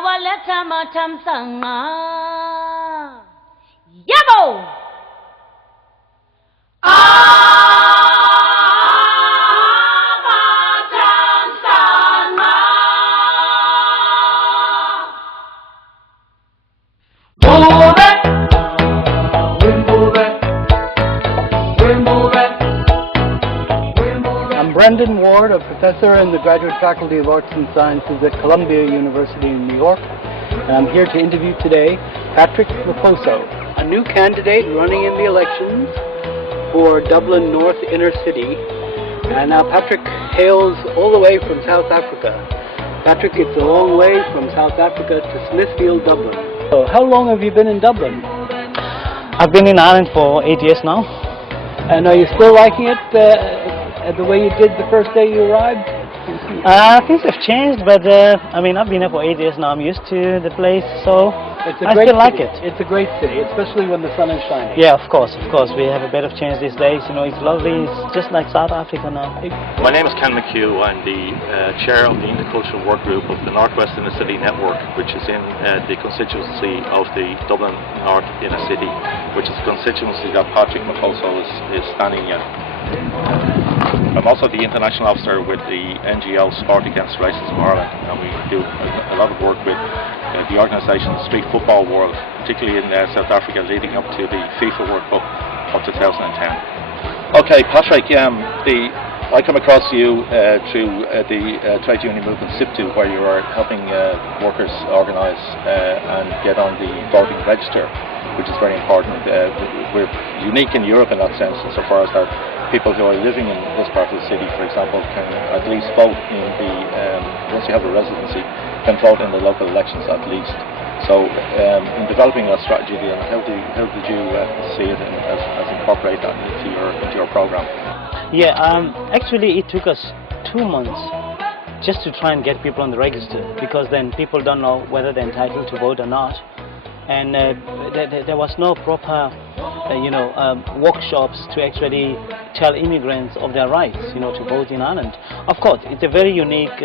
waleta matamsanga. Yabo! I'm Brendan Ward, a professor in the Graduate Faculty of Arts and Sciences at Columbia University in New York, and I'm here to interview today Patrick Maphoso, a new candidate running in the elections for Dublin North Inner City. And now Patrick hails all the way from South Africa. Patrick, it's a long way from South Africa to Smithfield, Dublin. So how long have you been in Dublin? I've been in Ireland for 8 years now. And are you still liking it the way you did the first day you arrived? Things have changed, but I mean, I've been here for 8 years now. I'm used to the place, so I still like it. It's a great city, especially when the sun is shining. Yeah, of course. We have a bit of change these days. You know, it's lovely. It's just like South Africa now. My name is Ken McHugh. I'm the chair of the Intercultural Work Group of the Northwest Inner City Network, which is in the constituency of the Dublin North Inner City, which is a constituency that Patrick Maphoso is standing in. I'm also the international officer with the NGO Sport Against Racism Ireland, and we do a lot of work with the organisation Street Football World, particularly in South Africa, leading up to the FIFA World Cup of 2010. Okay, Patrick, I come across you through the trade union movement SIPTU, where you are helping workers organise and get on the voting register, which is very important. We're unique in Europe in that sense, insofar as that people who are living in this part of the city, for example, can at least vote in the, once you have a residency, can vote in the local elections at least. So in developing that strategy, how did you see it as incorporate that into your program? Yeah, actually it took us 2 months just to try and get people on the register, because then people don't know whether they're entitled to vote or not. And there was no proper, workshops to actually tell immigrants of their rights, to vote in Ireland. Of course, it's a very unique,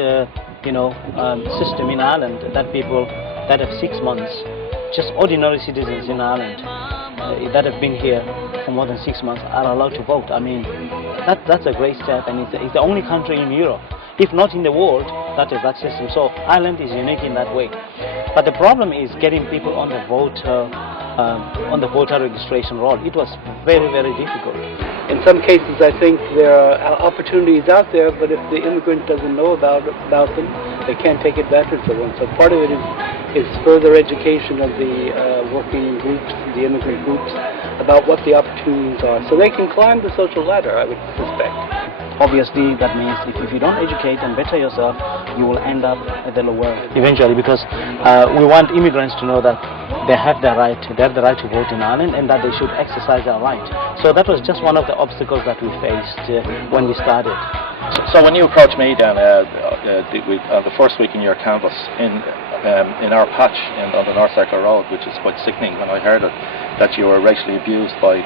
system in Ireland that people that have 6 months, just ordinary citizens in Ireland that have been here for more than 6 months are allowed to vote. I mean, that's a great step, and it's the only country in Europe, if not in the world, that is that system. So Ireland is unique in that way. But the problem is getting people on the voter registration roll. It was very, very difficult. In some cases, I think there are opportunities out there, but if the immigrant doesn't know about them, they can't take advantage of them. So part of it is further education of the working groups, the immigrant groups, about what the opportunities are, so they can climb the social ladder, I would suspect. Obviously, that means if you don't educate and better yourself, you will end up at the lower eventually, because we want immigrants to know that they have the right to vote in Ireland, and that they should exercise their right. So that was just one of the obstacles that we faced when we started. So when you approached me then the first week in your canvass in our patch on the North Circle Road, which is quite sickening when I heard it, that you were racially abused by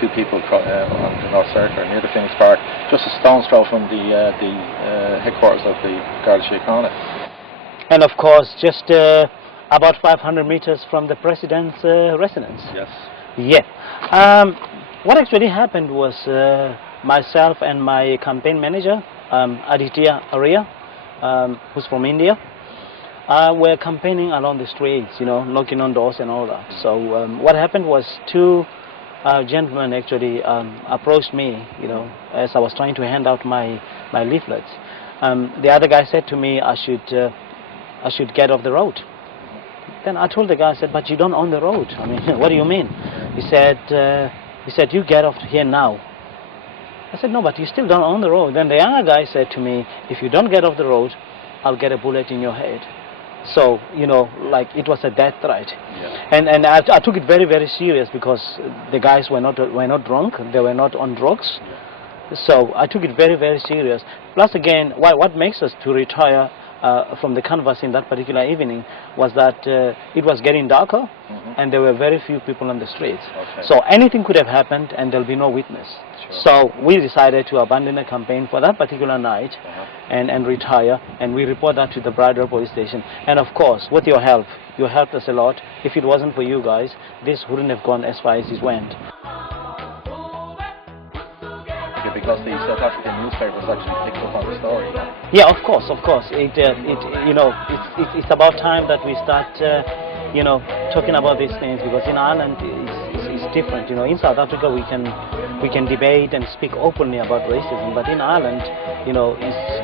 two people on the North Circle near the Phoenix Park, just a stone's throw from the headquarters of the Garda Síochána. And of course, just about 500 meters from the President's residence. Yes. Yeah. What actually happened was myself and my campaign manager, Aditya Arya, who's from India, were campaigning along the streets, knocking on doors and all that. So what happened was two gentlemen actually approached me, as I was trying to hand out my leaflets. The other guy said to me I should get off the road. Then I told the guy, I said, but you don't own the road. I mean, what do you mean? He said, you get off here now. I said, no, but you still don't own the road. Then the younger guy said to me, if you don't get off the road, I'll get a bullet in your head. So, like it was a death threat. Yeah. And I took it very, very serious, because the guys were not drunk, they were not on drugs. Yeah. So I took it very, very serious. Plus again, what makes us to retire from the canvas in that particular evening was that it was getting darker, and there were very few people on the streets. Okay. So anything could have happened and there'll be no witness. Sure. So we decided to abandon the campaign for that particular night and retire, and we report that to the Bridal police station. And of course, with your help, you helped us a lot. If it wasn't for you guys, this wouldn't have gone as far as it went. Because the South African newspapers actually picked up on the story. Yeah, of course. It's about time that we start, talking about these things, because in Ireland it's different. In South Africa we can debate and speak openly about racism, but in Ireland,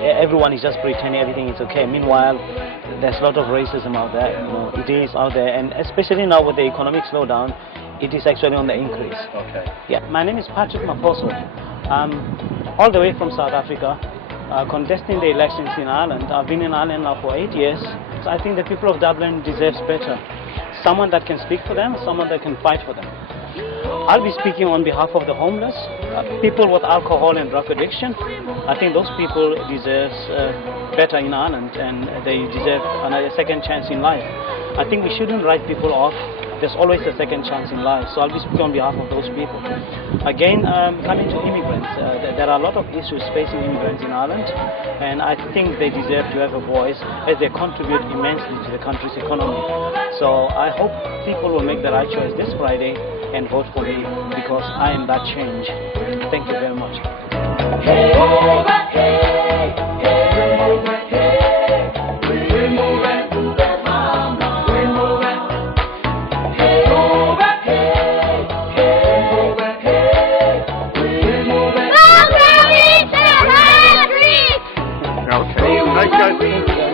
everyone is just pretending everything is okay. Meanwhile, there's a lot of racism out there. It is out there, and especially now with the economic slowdown, it is actually on the increase. Okay. Yeah, my name is Patrick Maphoso. All the way from South Africa, contesting the elections in Ireland. I've been in Ireland now for 8 years. So I think the people of Dublin deserves better. Someone that can speak for them, someone that can fight for them. I'll be speaking on behalf of the homeless, people with alcohol and drug addiction. I think those people deserve better in Ireland, and they deserve another second chance in life. I think we shouldn't write people off. There's always a second chance in life. So I'll be speaking on behalf of those people. Again, coming to immigrants, there are a lot of issues facing immigrants in Ireland, and I think they deserve to have a voice as they contribute immensely to the country's economy. So I hope people will make the right choice this Friday and vote for me, because I am that change. Thank you very much. Okay. Thanks, guys.